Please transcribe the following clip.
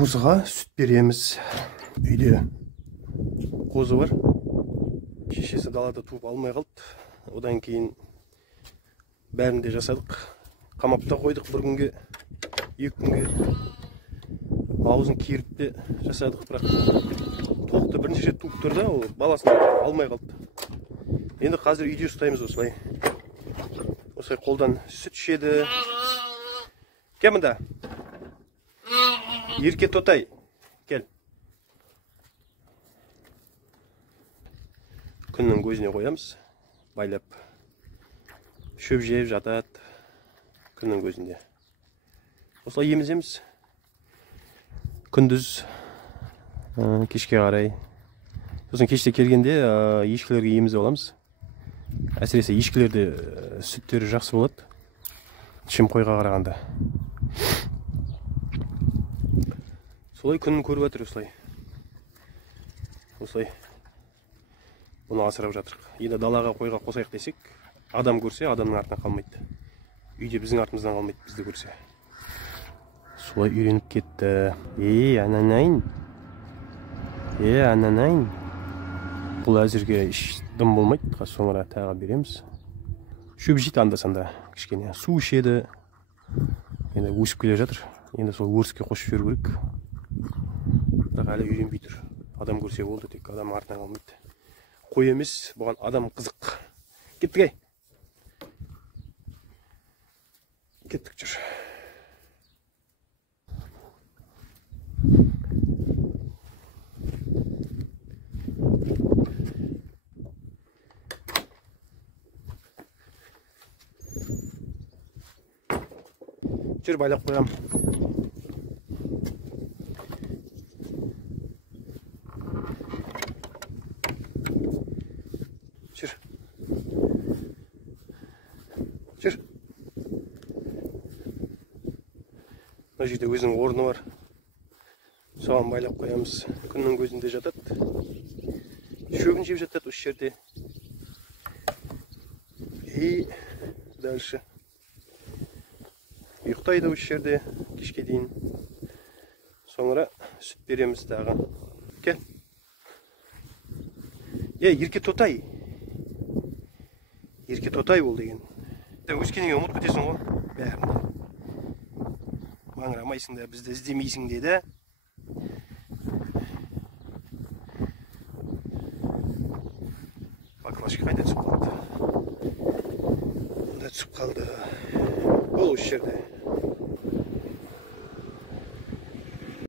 Қозыға сүт береміз. Үйде қозы бар. Шешесі далада туып алмай қалды. Одан кейін бәрін де жасадық. Қамапта қойдық бір күнге, екі күнге. Аузын керіп те жасадық, бірақ тоқты бірнеше рет туып тұрды, ол баласын алмай қалды. Енді қазір үйде ұстаймыз осылай. Осылай қолдан сүт ішеді. Кел мұнда. Ерке тотай. Кел. Күннің көзіне қоямыз. Байлап. Шөп жеп жатады. Күннің көзінде. Осылай еміземіз. Күндіз кешке қарай. Сосын кеште келгенде ешкілерге еміз оламыз. Әсіресе ешкілерде сүттері жақсы болады. Шым қойға қарағанда. Солай күнін көріп жатыр осылай. Осылай. Бұны асырап жатырық. Енді далаға қойға қосайық десек, адам көрсе, адамның артынан қалмайды. Үйде біздің артымыздан қалмайды, бізді көрсе. Солай үйреніп кетті. Ананайын. Ананайын. Бұл әзірге еш дым болмайды. Соңыра тағы береміз. Шөп жейді анда-санда кішкене. Су ішеді. Енді өсіп келе жатыр. Енді сол өріске қосып жіберу керек. Бірақ әлі үйренбей тұр. Адам көрсе болды, тек адам артынан қалмайды. Қой емес, бұған адам қызық. Кеттік әй. Кеттік жүр. Жүр, байлап қоям. Жүр. Жүр. Мына жерде өзінің орны бар. Соған байлап қоямыз. Күннің көзінде жатады. Шөбін жеп жатады осы жерде. И дальше. Ұйықтайды осы жерде кешке дейін. Соңыра сүт береміз тағы. Кел. Ерке тотай. Ерке тотай бол деген. Өскеніңе ұмыт кетесің ғой. Бәрінде. Маңырамайсың да, бізді іздемейсің деді. Баклашқа қайда түсіп